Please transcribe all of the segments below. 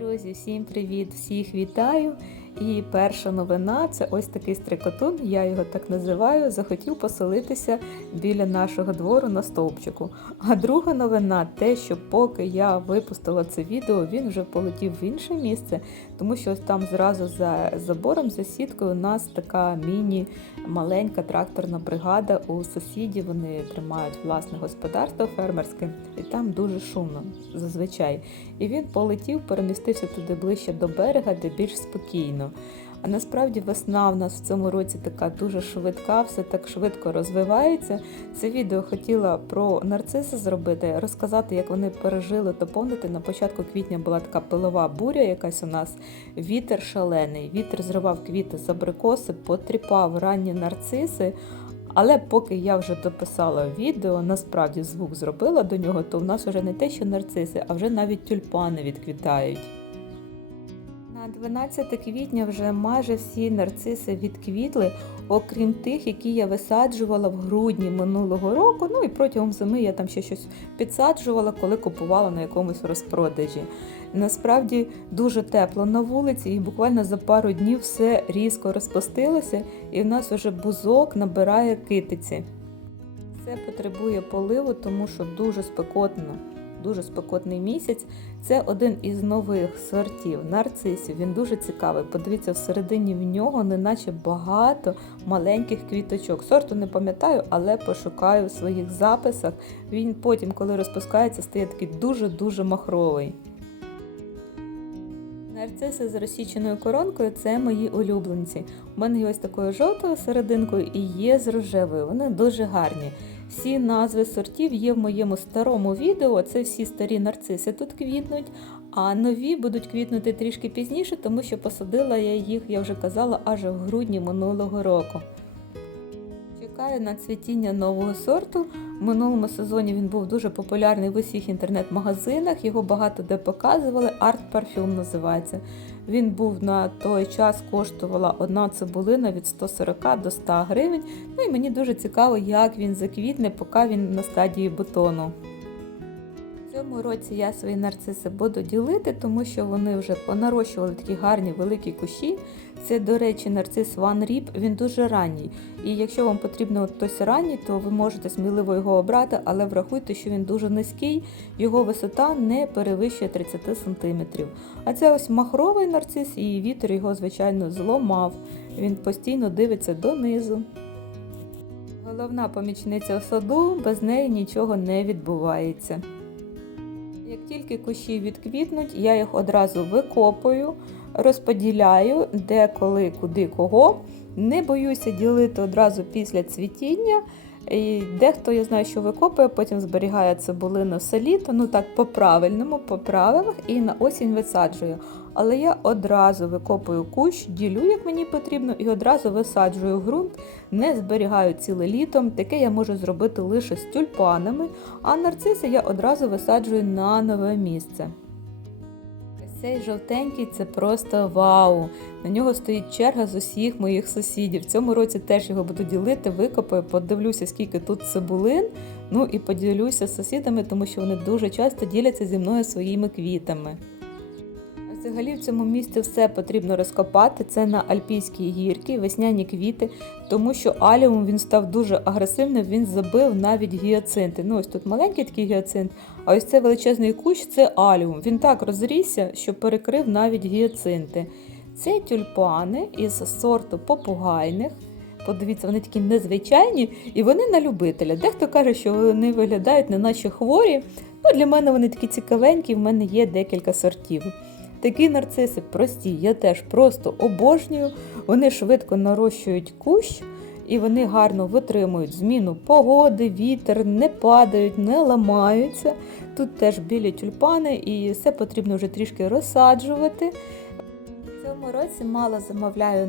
Друзі, всім привіт! Всіх вітаю! І перша новина це ось такий стрикотун, я його так називаю. Захотів поселитися біля нашого двору на стовпчику. А друга новина те, що поки я випустила це відео, він вже полетів в інше місце, тому що ось там зразу за забором, за сіткою, у нас така міні-маленька тракторна бригада. У сусідів вони тримають власне господарство фермерське, і там дуже шумно зазвичай. І він полетів, перемістився туди ближче до берега, де більш спокійно. А насправді весна в нас в цьому році така дуже швидка, все так швидко розвивається. Це відео хотіла про нарциси зробити, розказати, як вони пережили, доповнити. На початку квітня була така пилова буря, якась у нас вітер шалений. Вітер зривав квіти з абрикоси, потріпав ранні нарциси. Але поки я вже дописала відео, насправді звук зробила до нього, то в нас вже не те, що нарциси, а вже навіть тюльпани відквітають. На 12 квітня вже майже всі нарциси відквітли, окрім тих, які я висаджувала в грудні минулого року. Ну і протягом зими я там ще щось підсаджувала, коли купувала на якомусь розпродажі. Насправді дуже тепло на вулиці, і буквально за пару днів все різко розпустилося, і в нас вже бузок набирає китиці. Все потребує поливу, тому що дуже спекотно дуже спекотний місяць. Це один із нових сортів нарцисів. Він дуже цікавий. Подивіться, всередині в нього неначе багато маленьких квіточок. Сорту не пам'ятаю, але пошукаю в своїх записах. Він потім, коли розпускається, стає такий дуже-дуже махровий. Нарциси з розсіченою коронкою це мої улюбленці. У мене є ось такою жовтою серединкою і є з рожевою. Вони дуже гарні. Всі назви сортів є в моєму старому відео. Це всі старі нарциси тут квітнуть, а нові будуть квітнути трішки пізніше, тому що посадила я їх, я вже казала, аж в грудні минулого року. Чекаю на цвітіння нового сорту. В минулому сезоні він був дуже популярний в усіх інтернет-магазинах, його багато де показували. Арт парфюм називається. Він був на той час коштувала одна цибулина від 140 до 100 гривень. Ну і мені дуже цікаво, як він заквітне, поки він на стадії бутону. Цьому році я свої нарциси буду ділити, тому що вони вже понарощували такі гарні великі кущі. Це, до речі, нарцис One Rip, він дуже ранній. І якщо вам потрібно хтось ранній, то ви можете сміливо його обрати, але врахуйте, що він дуже низький, його висота не перевищує 30 см. А це ось махровий нарцис, і вітер його, звичайно, зломав. Він постійно дивиться донизу. Головна помічниця в саду, без неї нічого не відбувається. Тільки кущі відквітнуть, я їх одразу викопую, розподіляю, де, коли, куди, кого. Не боюся ділити одразу після цвітіння. І Дехто я знаю, що викопує, потім зберігає цибулину все літо, ну так по-правильному, по правилах, і на осінь висаджую. Але я одразу викопую кущ, ділю, як мені потрібно, і одразу висаджую ґрунт, не зберігаю ціле літом. Таке я можу зробити лише з тюльпанами, а нарциси я одразу висаджую на нове місце. Цей жовтенький це просто вау! На нього стоїть черга з усіх моїх сусідів. В цьому році теж його буду ділити, викопаю, подивлюся, скільки тут цибулин. Ну і поділюся з сусідами, тому що вони дуже часто діляться зі мною своїми квітами. Взагалі в цьому місці все потрібно розкопати. Це на альпійській гірці, весняні квіти, тому що аліум він став дуже агресивним, він забив навіть гіацинти. Ну ось тут маленький такий гіацинт, а ось цей величезний кущ це аліум. Він так розрісся, що перекрив навіть гіацинти. Це тюльпани із сорту попугайних. Подивіться, вони такі незвичайні і вони на любителя. Дехто каже, що вони виглядають не наче хворі. Ну, Для мене вони такі цікавенькі, в мене є декілька сортів. Такі нарциси прості, я теж просто обожнюю. Вони швидко нарощують кущ і вони гарно витримують зміну погоди, вітер, не падають, не ламаються. Тут теж білі тюльпани, і все потрібно вже трішки розсаджувати. Році мало замовляю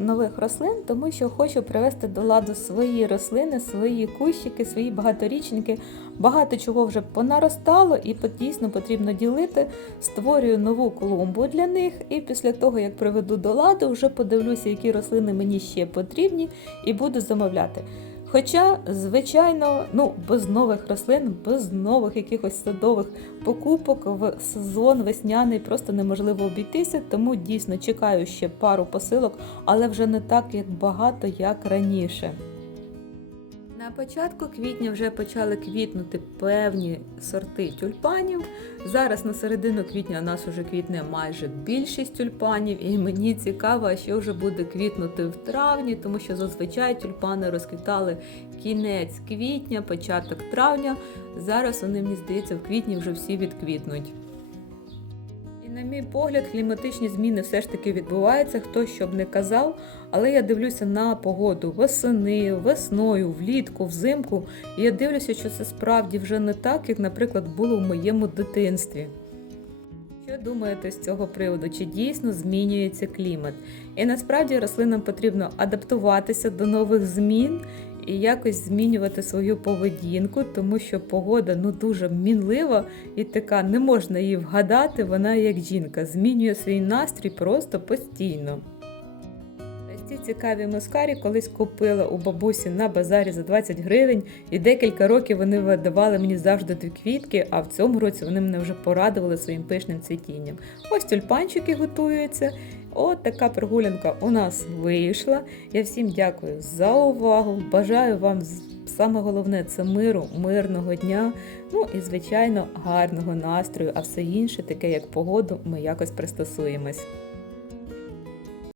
нових рослин, тому що хочу привести до ладу свої рослини, свої кущики, свої багаторічники. Багато чого вже понаростало і дійсно потрібно ділити. Створюю нову клумбу для них, і після того, як приведу до ладу, вже подивлюся, які рослини мені ще потрібні, і буду замовляти. Хоча, звичайно, ну, без нових рослин, без нових якихось садових покупок в сезон весняний просто неможливо обійтися, тому дійсно чекаю ще пару посилок, але вже не так як багато, як раніше. На початку квітня вже почали квітнути певні сорти тюльпанів. Зараз на середину квітня у нас вже квітне майже більшість тюльпанів, і мені цікаво, що вже буде квітнути в травні, тому що зазвичай тюльпани розквітали кінець квітня, початок травня. Зараз вони, мені здається, в квітні вже всі відквітнуть. На мій погляд, кліматичні зміни все ж таки відбуваються, хто щоб не казав, але я дивлюся на погоду восени, весною, влітку, взимку, і я дивлюся, що це справді вже не так, як, наприклад, було в моєму дитинстві. Що думаєте з цього приводу? Чи дійсно змінюється клімат? І насправді рослинам потрібно адаптуватися до нових змін і якось змінювати свою поведінку, тому що погода ну дуже мінлива і така не можна її вгадати. Вона як жінка змінює свій настрій просто постійно. Ці цікаві мускарі колись купила у бабусі на базарі за 20 гривень, і декілька років вони видавали мені завжди дві квітки, а в цьому році вони мене вже порадували своїм пишним цвітінням. Ось тюльпанчики готуються. От така прогулянка у нас вийшла. Я всім дякую за увагу. Бажаю вам саме головне це миру, мирного дня. Ну і звичайно гарного настрою, а все інше, таке як погоду, ми якось пристосуємось.